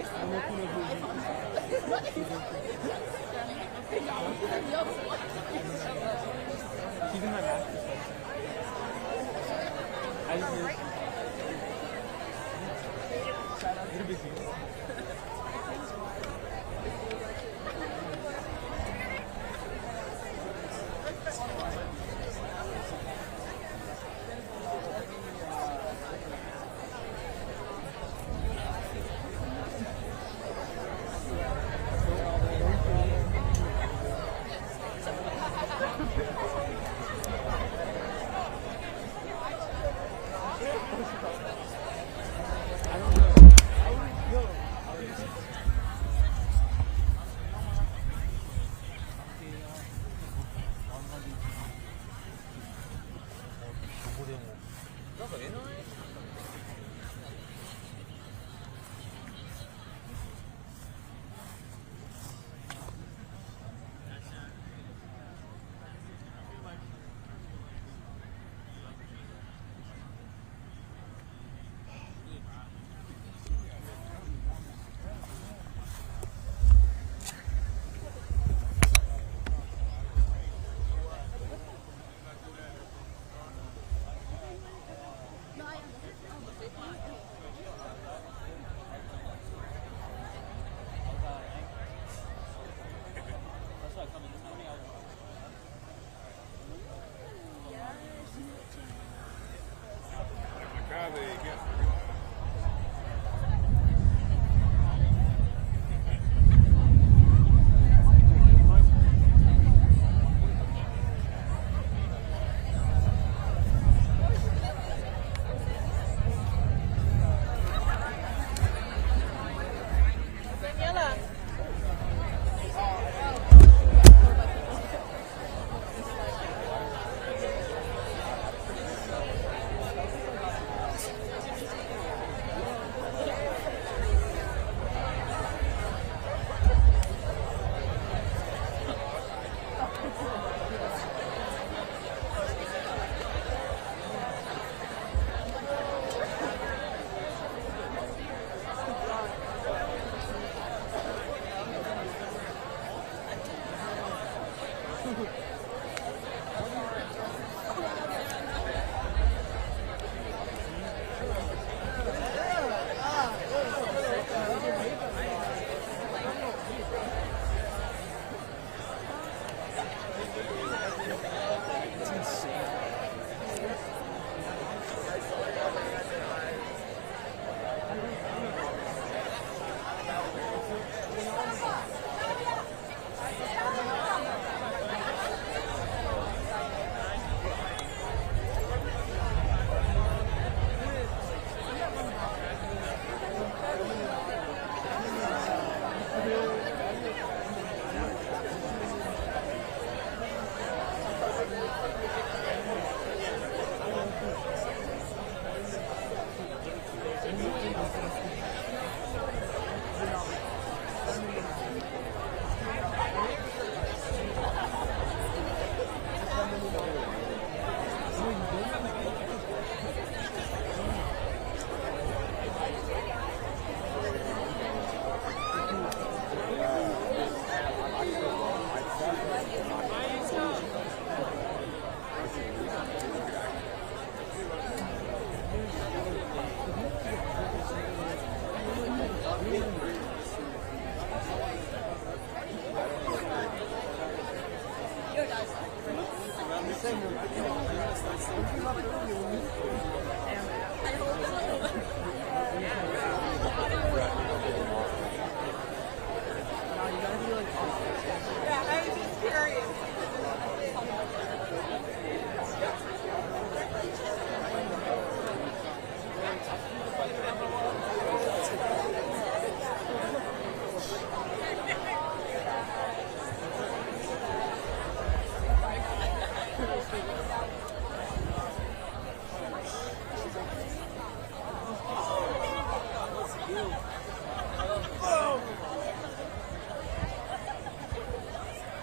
She's in my master's. I just heard. You're busy.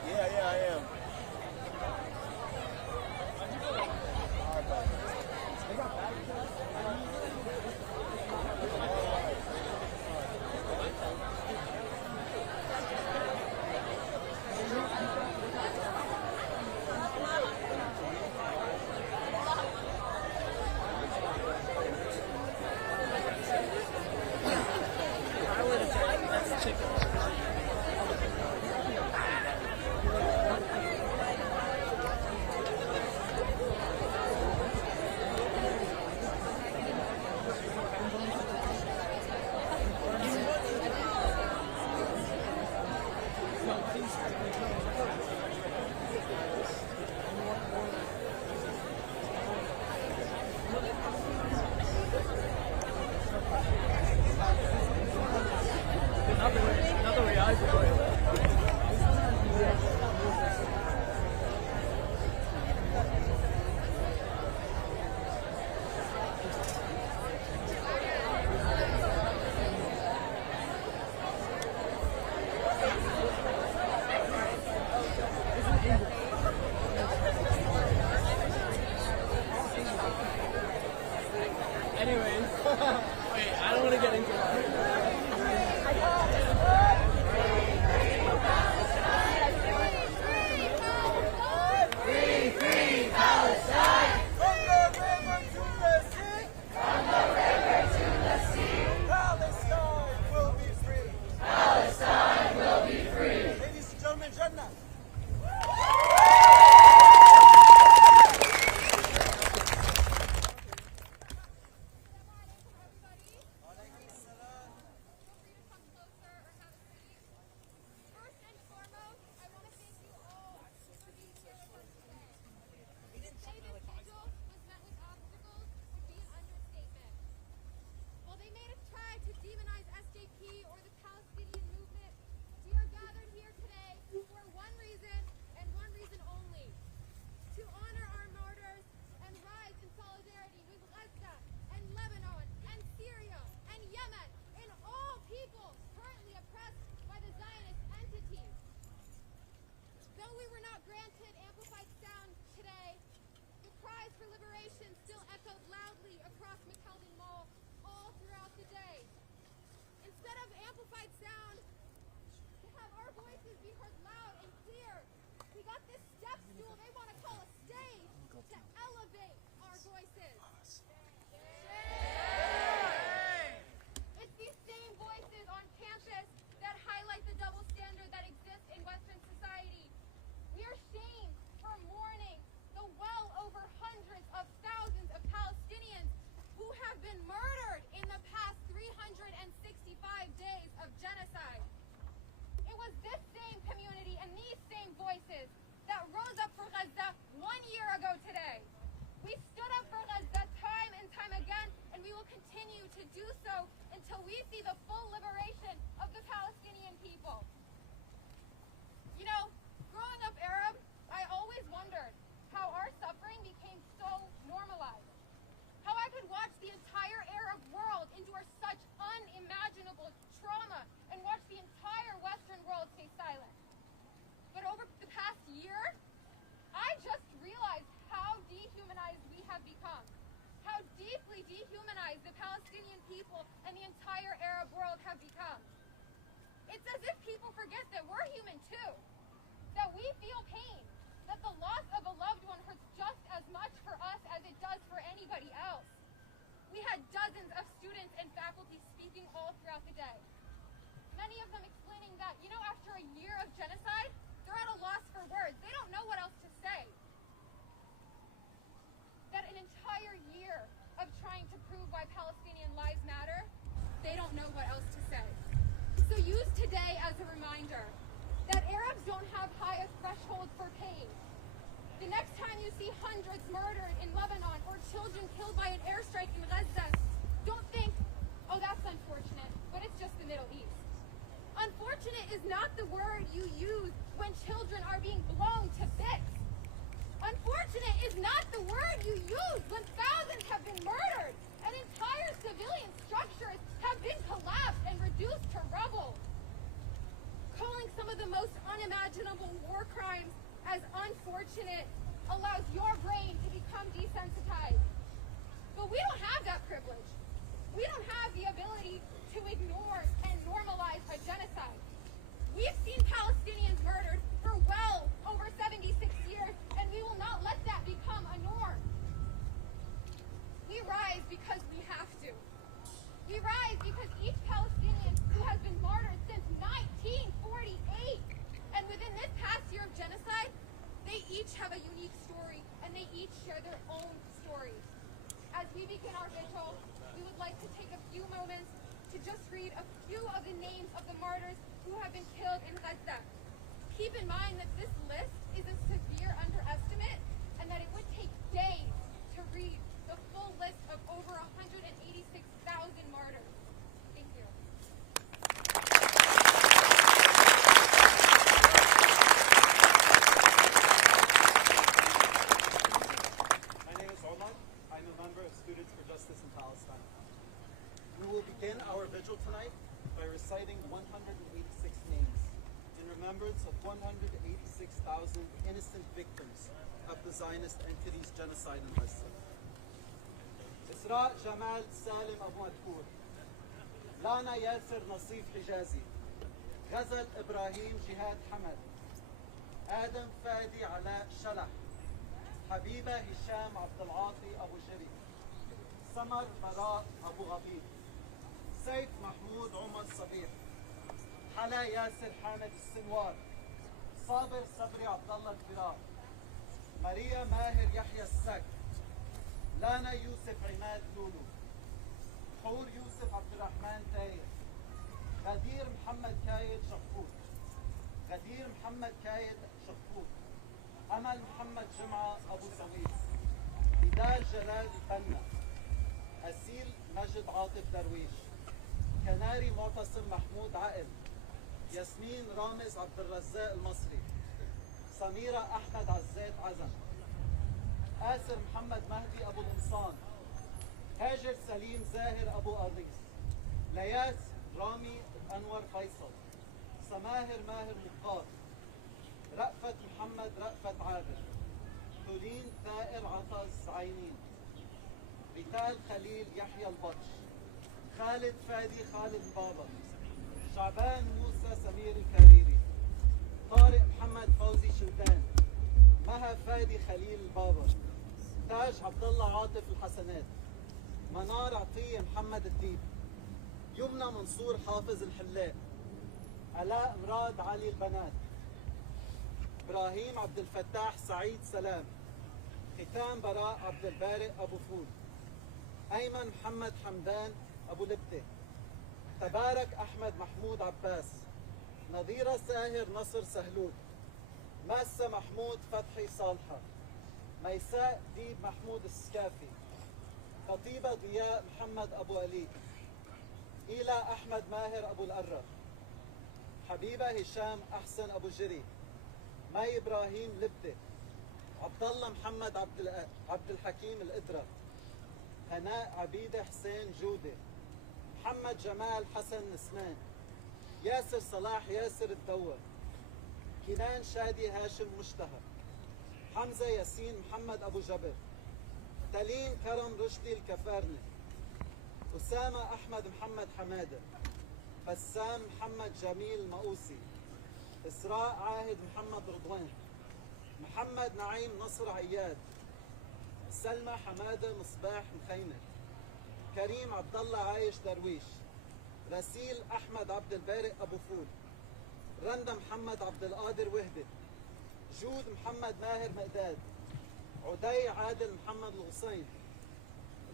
Yeah, I am. who have been murdered in the past 365 days of genocide. It was this same community and these same voices that rose up for Gaza 1 year ago today. We stood up for Gaza time and time again, and we will continue to do so until we see the full liberation of the Palestinian people. You know, growing up Arab, I always wondered how our suffering became so normalized. How I could watch the entire Arab world endure such unimaginable trauma and watch the entire Western world stay silent. But over the past year, I just realized how dehumanized we have become. How deeply dehumanized the Palestinian people and the entire Arab world have become. It's as if people forget that we're human too. That we feel pain. That the loss of a loved one hurts just as much for us as it does for anybody else. We had dozens of students and faculty speaking all throughout the day. Many of them explaining that, you know, after a year of genocide, they're at a loss for words. They don't know what else to say. That an entire year of trying to prove why Palestinian lives matter, they don't know what else to say. So use today as a reminder that Arabs don't have higher thresholds for pain. The next time you see hundreds murdered in Lebanon or children killed by an airstrike in Gaza, don't think, oh, that's unfortunate, but it's just the Middle East. Unfortunate is not the word you use when children are being blown to bits. Unfortunate is not the word you use when thousands have been murdered and entire civilian structures have been collapsed and reduced to rubble. Calling some of the most unimaginable war crimes as unfortunate allows your brain to become desensitized. But we don't have that privilege. We don't have the ability to ignore and normalize a genocide. We've seen Palestinians murdered for well over 76 years, and we will not let that become a norm. We rise because we have to. We rise because each Palestinian who has been martyred since 1948, and within this past year of genocide, they each have a unique story, and they each share their own stories. As we begin our vigil, we would like to take a few moments to just read a few of the names of the martyrs who have been killed in Gaza. Keep in mind that this list is a severe underestimate, and that it would take days to read the full list of over 186,000 martyrs. Thank you. My name is Omar. I'm a member of Students for Justice in Palestine. We will begin our vigil tonight by reciting 186 names in remembrance of 186,000 innocent victims of the Zionist entity's genocide in Gaza. إسراء جمال سالم أبو مدكور، لانا ياسر نصيف حجازي، غزل إبراهيم جهاد حمد، آدم فادي علاء شلح، حبيبة هشام عبد العاطي أبو جري، سمر براء أبو غبيب، سيف محمود عمر صبيح، حلا ياسر حامد السنوار، صابر صبري عبد الله الفراق، ماريا ماهر يحيى السك، لانا يوسف عماد لولو، حور يوسف عبد الرحمن تاير، غدير محمد كايد شفوت، غدير محمد كايد شفوت، أمل محمد جمعة أبو سويس، بدال جلال البنا، أسيل مجد عاطف درويش، كناري معتصم محمود عقل، ياسمين رامز عبد الرزاق المصري، سميرة أحمد عزات عزم، آسر محمد مهدي أبو القمصان، هاجر سليم زاهر أبو قريص، لياس رامي أنور فيصل، سماهر ماهر مختار، رأفت محمد رأفت عابر، تولين ثائر عطز عينين، ريتال خليل يحيى البطش، خالد فادي خالد بابا، شعبان موسى سمير الكاريري، طارق محمد فوزي شلدان، مها فادي خليل البابا، تاج عبد الله عاطف الحسنات، منار عطية محمد الديب، يمنى منصور حافظ الحلاق، علاء مراد علي البنات، إبراهيم عبد الفتاح سعيد سلام، ختام براء عبد البارئ أبو فول، أيمن محمد حمدان أبو لبتة، تبارك أحمد محمود عباس، نظيرة ساهر نصر سهلول، ماسة محمود فتحي صالحة، ميساء ديب محمود السكافي، خطيبة ضياء محمد أبو علي، إيلا أحمد ماهر أبو القرة، حبيبة هشام أحسن أبو جري، مي إبراهيم لبدة، عبد الله محمد عبد الحكيم القدرة، هناء عبيدة حسين جودة، محمد جمال حسن نسمان، ياسر صلاح ياسر الدور، كنان شادي هاشم مشتهى، حمزة ياسين محمد أبو جبر، تلين كرم رشدي الكفارني، أسامة أحمد محمد حمادة، بسام محمد جميل مؤوسي، إسراء عاهد محمد رضوان، محمد نعيم نصر عياد، سلمى حمادة مصباح مخيمة، كريم عبد الله عايش درويش، رسيل أحمد عبد البارئ أبو فول، رندا محمد عبد القادر وهبة، جود محمد ماهر مقداد، عدي عادل محمد الغصين،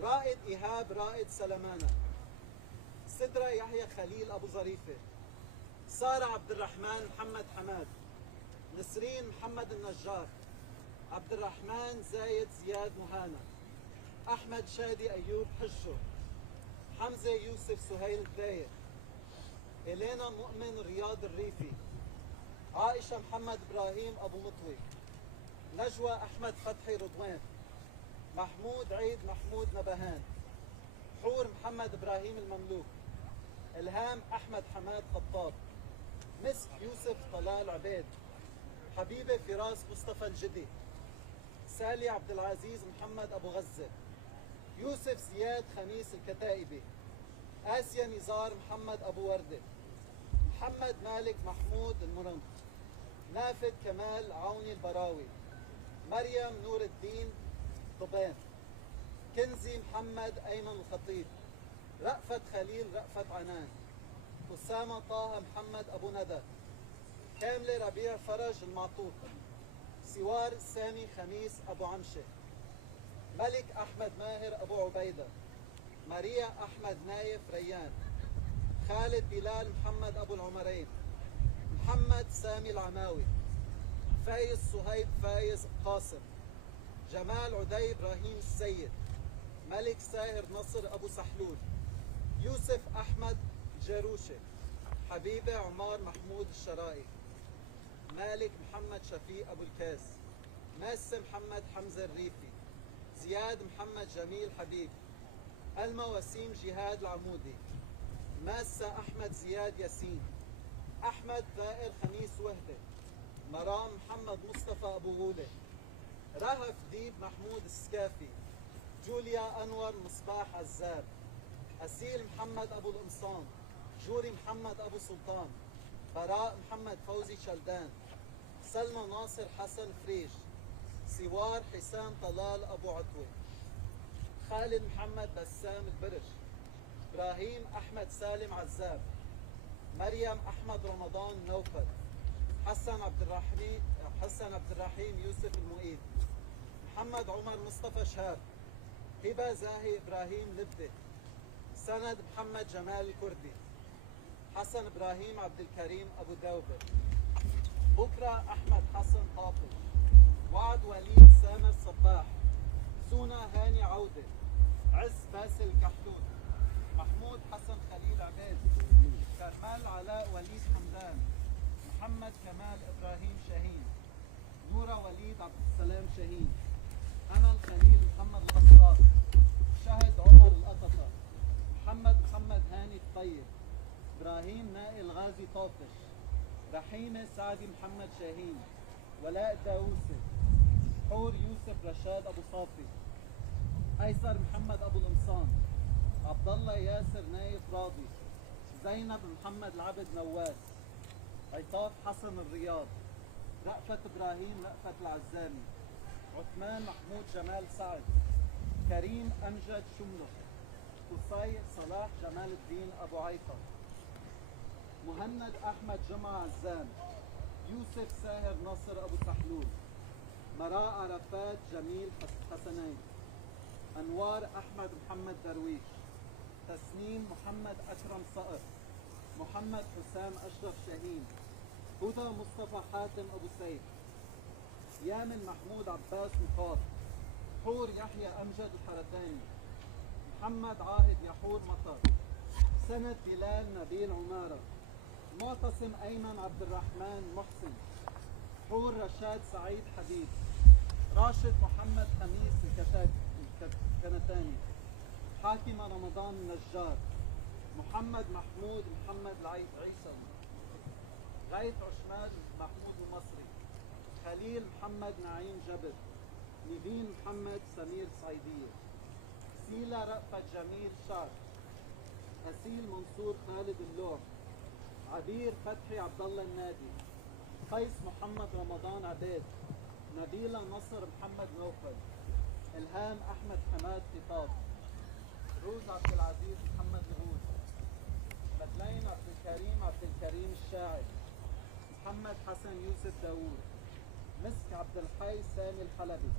رائد إيهاب رائد سلمانة، سدرة يحيى خليل أبو ظريفة، سارة عبد الرحمن محمد حماد، نسرين محمد النجار، عبد الرحمن زايد زياد مهانة، أحمد شادي أيوب حجو، حمزة يوسف سهيل الداير، إلينا مؤمن رياض الريفي، عائشة محمد إبراهيم أبو مطوي، نجوى أحمد فتحي رضوان، محمود عيد محمود نبهان، حور محمد إبراهيم المملوك، إلهام أحمد حماد خطاب، مسك يوسف طلال عبيد، حبيبة فراس مصطفى الجدي، سالي عبد العزيز محمد أبو غزة، يوسف زياد خميس الكتائبي، آسيا نزار محمد أبو وردة، محمد مالك محمود المرم، نافذ كمال عوني البراوي، مريم نور الدين طبان، كنزي محمد أيمن الخطيب، رأفت خليل رأفت عنان، أسامة طه محمد أبو ندى، كاملة ربيع فرج المعطوط، سوار سامي خميس أبو عمشة، ملك أحمد ماهر أبو عبيدة، ماريا أحمد نايف ريان، خالد بلال محمد أبو العمرين، محمد سامي العماوي، فايز صهيب فايز قاسم، جمال عدي إبراهيم السيد، ملك ساهر نصر أبو سحلول، يوسف أحمد جاروشة، حبيبة عمار محمود الشرائي، مالك محمد شفيق أبو الكاس، ماسة محمد حمزة الريفي، زياد محمد جميل حبيب، ألما وسيم جهاد العمودي، ماسة أحمد زياد ياسين، أحمد ثائر خميس وهبة، مرام محمد مصطفى أبو غولة، رهف ديب محمود السكافي، جوليا أنور مصباح عزاب، أسيل محمد أبو القمصان، جوري محمد أبو سلطان، براء محمد فوزي شلدان، سلمى ناصر حسن فريش، سوار حسام طلال أبو عطوة، خالد محمد بسام البرش، إبراهيم أحمد سالم عزاب، مريم أحمد رمضان نوفل، حسن عبد الرحيم يوسف المؤيد، محمد عمر مصطفى شهاب، هبة زاهي إبراهيم لبدة، سند محمد جمال الكردي، حسن إبراهيم عبد الكريم أبو داوبر، بكرة أحمد حسن طافش، وعد وليد سامر صباح، سونا هاني عودة، عز باسل كحلون، محمود حسن خليل عبيد، كرمال علاء وليد حمدان، محمد كمال إبراهيم شاهين، نورة وليد عبد السلام شاهين، أمل خليل محمد القصاص، شهد عمر القططة، محمد هاني الطيب، إبراهيم نائل غازي طافش، رحيمة سعدي محمد شاهين، ولاء داووسي، حور يوسف رشاد أبو صافي، أيسر محمد أبو القمصان، عبد الله ياسر نايف راضي، زينب محمد العبد نواس، عطاف حسن الرياض، رأفت إبراهيم رأفت العزامي، عثمان محمود جمال سعد، كريم أمجد شملق، قصي صلاح جمال الدين أبو عيطة، مهند أحمد جمعة عزام، يوسف ساهر نصر أبو سحلول، مراء عرفات جميل حسنين، أنوار أحمد محمد درويش، تسنيم محمد أكرم صقر، محمد حسام أشرف شاهين، هدى مصطفى حاتم أبو سيف، يامن محمود عباس مقاط، حور يحيى أمجد الحرداني، محمد عاهد يحور مطر، سند بلال نبيل عمارة، معتصم أيمن عبد الرحمن محسن، حور رشاد سعيد حبيب، راشد محمد خميس الكنتاني، حاكمة رمضان النجار، محمد محمود محمد عيسى، غيث عشمان محمود المصري، خليل محمد نعيم جبر، نيفين محمد سمير صعيدية، سيلا رأفت جميل شار، أسيل منصور خالد اللوح، عبير فتحي عبد الله النادي، قيس محمد رمضان عبيد، نبيلة نصر محمد نوفل، إلهام أحمد حماد خطاب، روز عبد العزيز محمد نهود، مدلين عبد الكريم الشاعر، محمد حسن يوسف داوود، مسك عبد الحي سامي الحلبي،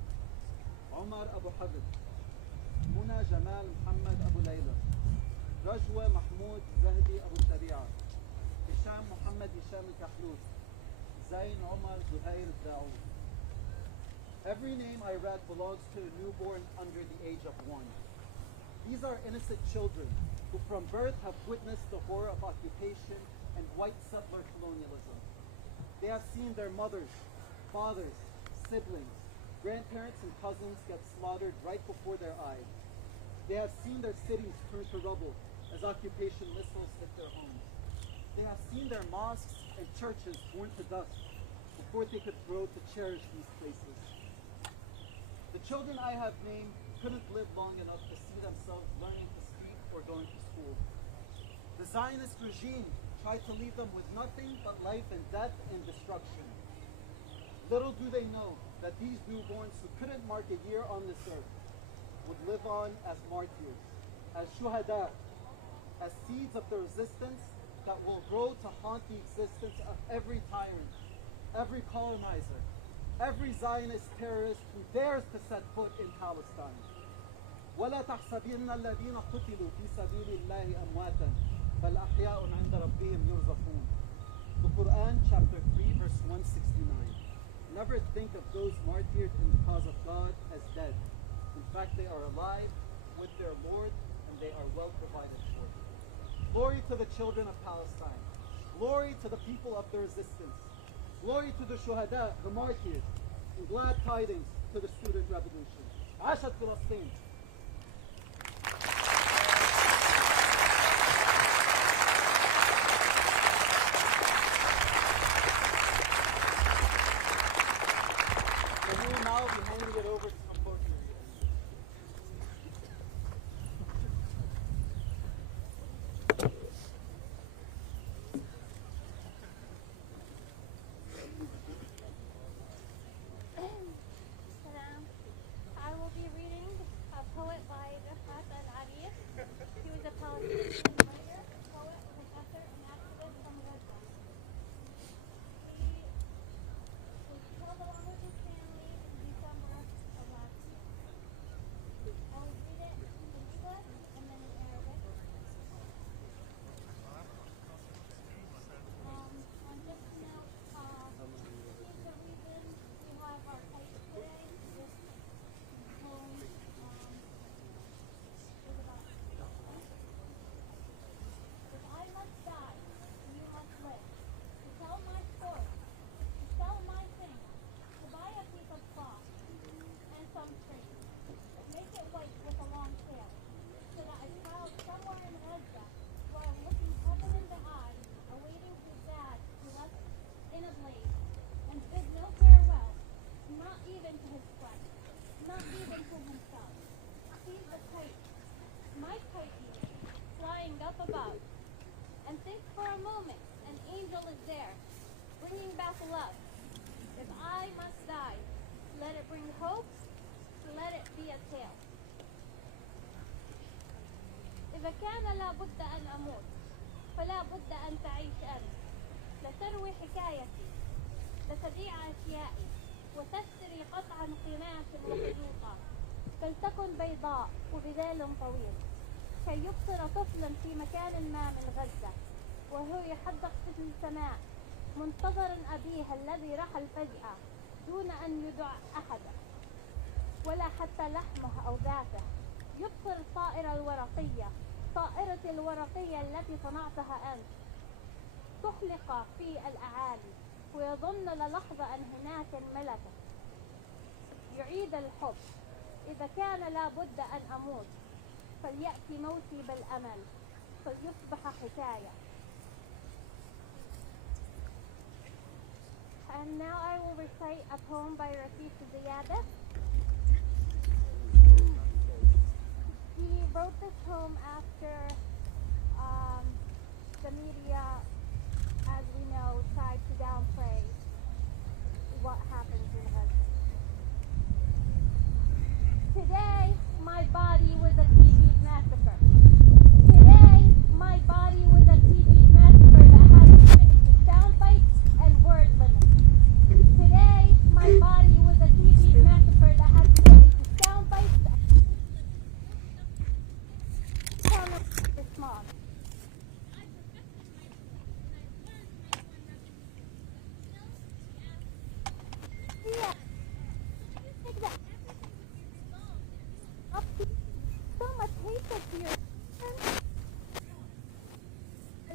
عمر أبو حبد، منى جمال محمد أبو ليلى، رجوة محمود زهدي أبو سريعة، هشام محمد هشام الكحلوس، زين عمر زهير الداعود. Every name I read belongs to a newborn under the age of 1. These are innocent children who from birth have witnessed the horror of occupation and white settler colonialism. They have seen their mothers, fathers, siblings, grandparents, and cousins get slaughtered right before their eyes. They have seen their cities turn to rubble as occupation missiles hit their homes. They have seen their mosques and churches burn to dust before they could grow to cherish these places. The children I have named couldn't live long enough to see themselves learning to speak or going to school. The Zionist regime tried to leave them with nothing but life and death and destruction. Little do they know that these newborns who couldn't mark a year on this earth would live on as martyrs, as shuhada, as seeds of the resistance that will grow to haunt the existence of every tyrant, every colonizer, every Zionist terrorist who dares to set foot in Palestine. ولا تحسبن الذين قتلوا في سبيل الله أمواتا بل أحياء عند ربهم يرزقون. The Quran chapter 3 verse 169. Never think of those martyred in the cause of God as dead. In fact, they are alive with their Lord and they are well provided for. Glory to the children of Palestine. Glory to the people of the resistance. Glory to the shuhada, the martyrs, and glad tidings to the student revolution. عاشت فلسطين. And we will now be handing it over to some folks. I will be reading a poet by Bethesda. He was a Palestinian writer, poet, professor, and activist from Gaza. He was killed along with his family in December of last year. I will read it in English and then in Arabic. On just to note, he's the reason we have our fight today. This poem is about if I must die, you must live. To tell my story, to sell my things, to buy a piece of cloth and some string. Make it white with a long tail, so that a child somewhere in Bethesda, while looking heaven in the eye, awaiting his dad who left in a blaze, and bid no farewell, not even to his flesh, not even to himself. Sees the kite, my kite even, flying up above, and thinks for a moment an angel is there, bringing back love. If I must die, let it bring hope, let it be a tale. إذا كان لا بد أن أموت فلا بد أن تعيش أنت. لتروي حكايتي، لتبيع أشيائي، وتشتري قطعا قماش وخيوطا، فلتكن بيضاء بيضاء وبذيل طويل كي يبصر طفلا في مكان ما من غزة وهو يحدق في السماء منتظرا أبيه الذي رحل فجأة دون أن يدع أحدا ولا حتى لحمه أو ذاته. يبصر الطائرة الورقية، طائرة الورقية التي صنعتها أنت، تحلق في الأعالي ويظن للحظة أن هناك ملكة. يعيد الحب. إذا كان لابد أن أموت فليأتي موتي بالأمل فليصبح حكاية. And now I will recite a poem by Rafiq Ziyada. He wrote this poem after the media, as we know, tried to downplay what happens in Gaza. Today, my body was a TV massacre. Today, my body was a TV massacre that had to fit into sound bites and word limits. Today, my body was a TV massacre that had to fit into sound bites and this mom. Yeah. Exactly. So much hatred for your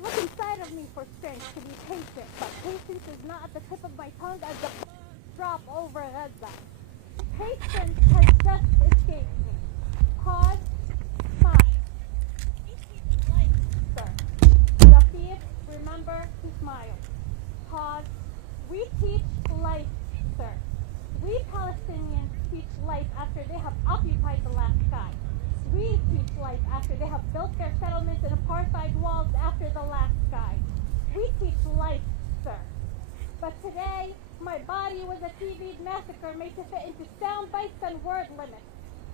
look inside of me for strength to be patient, but patience is not at the tip of my tongue as the drop over Gaza. Patience has just escaped me. Pause, smile. Sir. Rafiq, remember to smile. Pause. We teach life, sir. We Palestinians teach life after they have occupied the last sky. We teach life after they have built their settlements and apartheid walls after the last sky. We teach life, sir. But today, my body was a TV massacre made to fit into sound bites and word limits.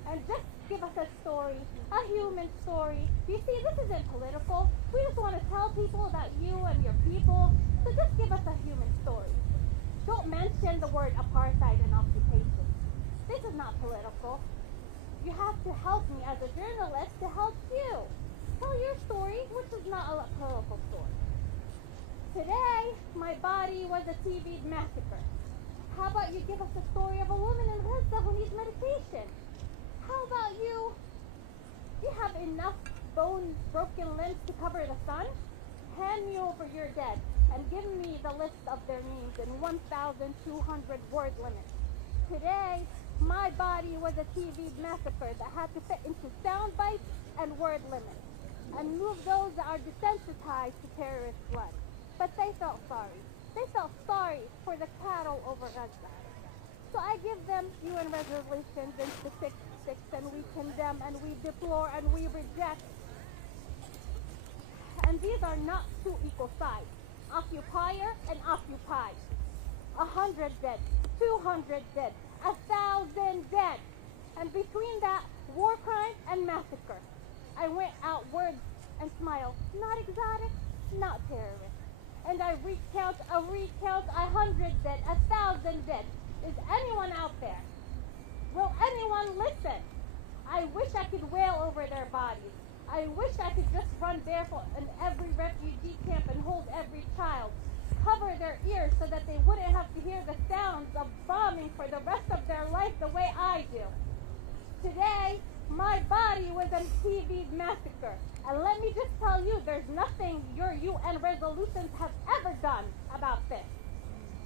And just give us a story, a human story. You see, this isn't political. We just want to tell people about you and your people. So just give us a human story. Don't mention the word apartheid and occupation. This is not political. You have to help me as a journalist to help you. Tell your story, which is not a political story. Today, my body was a TV massacre. How about you give us a story of a woman in Gaza who needs medication? How about you have enough bones, broken limbs to cover the sun? Hand me over your dead and give me the list of their names in 1,200 word limit. Today, my body was a TV massacre that had to fit into sound bites and word limits and move those that are desensitized to terrorist blood. But they felt sorry. They felt sorry for the cattle over Gaza. So I give them UN resolutions in statistics, and we condemn and we deplore and we reject. And these are not two equal sides. Occupier and occupied. 100 dead, 200 dead, 1,000 dead. And between that, war crime and massacre. I went out words and smiled. Not exotic, not terrorist. And I recount 100 dead, 1,000 dead. Is anyone out there? Will anyone listen? I wish I could wail over their bodies. I wish I could just run barefoot in every refugee camp and hold every child. Cover their ears so that they wouldn't have to hear the sounds of bombing for the rest of their life the way I do. Today, my body was a TV massacre. And let me just tell you, there's nothing your UN resolutions have ever done about this.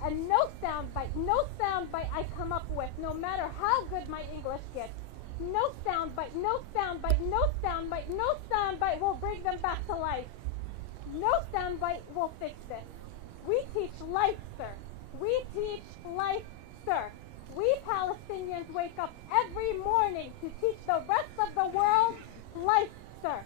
And no soundbite I come up with, no matter how good my English gets, no soundbite will bring them back to life. No soundbite will fix this. We teach life, sir. We teach life, sir. We Palestinians wake up every morning to teach the rest of the world life, sir.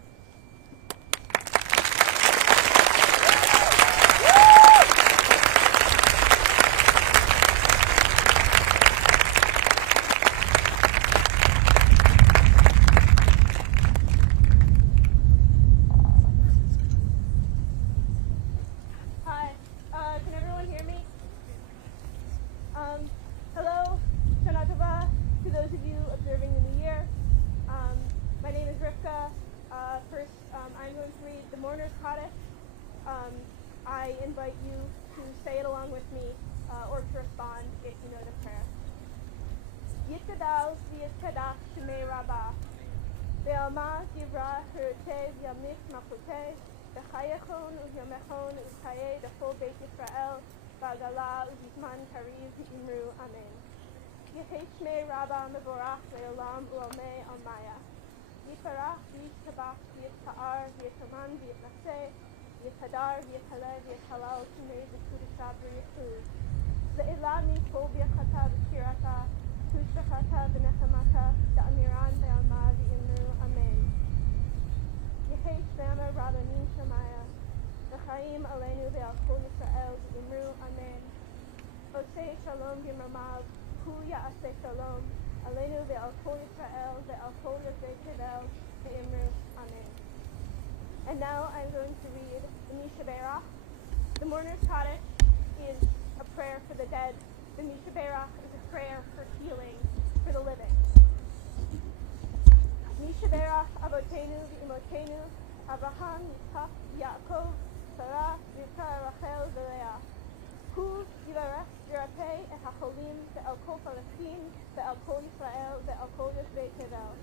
Hello, Shana Tova, to those of you observing the Mourner's Kaddish, I invite you to say it along with me or to respond if you know the prayer. Yitadal v'yitadach shemei rabbah, ve'alma yivra hiruteh v'yamnich machuteh, v'chayechon u'yomechon u'chayeh d'chol Beit Yisrael, v'agala u'zizman kariv v'imru amen. Yehei shmei rabbah mevorach le'olam u'almei almaya. Yiparach v'yitabach v'yita'ar v'yitaman v'yitnaseh, v'yitadar v'yithaleh v'yithalal shmei v'kudusha v'yituz. Le'ila mikol v'yachata v'shirata, Tushbechata v'nechamata, da'amiran ve'alma v'imru, amen. Yehei shvema rabbanim shemaya, v'chaim aleinu ve'al kol Yisrael v'imru, amen. Osei shalom v'mamav, hu ya'aseh shalom, aleinu ve'al kol Yisrael ve'al kol yosei tevel v'imru, amen. And now I'm going to read the Misha Berach. The Mourner's Kaddish is a prayer for the dead. The Misha Berach is a prayer for healing for the living. Misha Berach Avotenu v'Imotenu, Abraham, Yitzchak, Yaakov, Sarah, Rivka, Rachel, v'Leah. Hu yivarech yirapeh et hacholim ve'al kol Palestin ve'al kol Yisrael ve'al kol yoshvei tevel.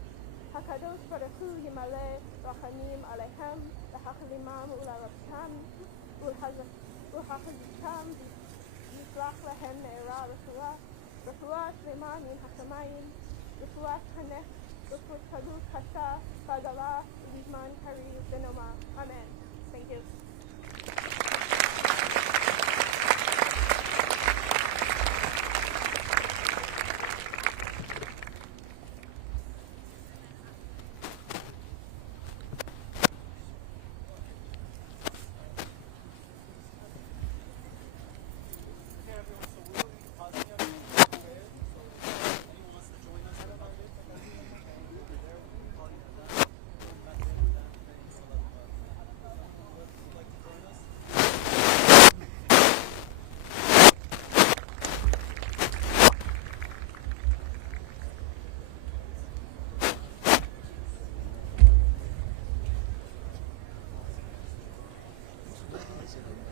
HaKadosh Baruch Hu yimaleh rachamim aleichem v'hachalimam u'lalabtam u'hachazitam yishlach lahem me'era refuah רפואה שלמה מן השמיים, רפואת הנפש, רפואת קלות קשה, בעגלה ובזמן קריב ונאמר. Amen. Thank you. Gracias.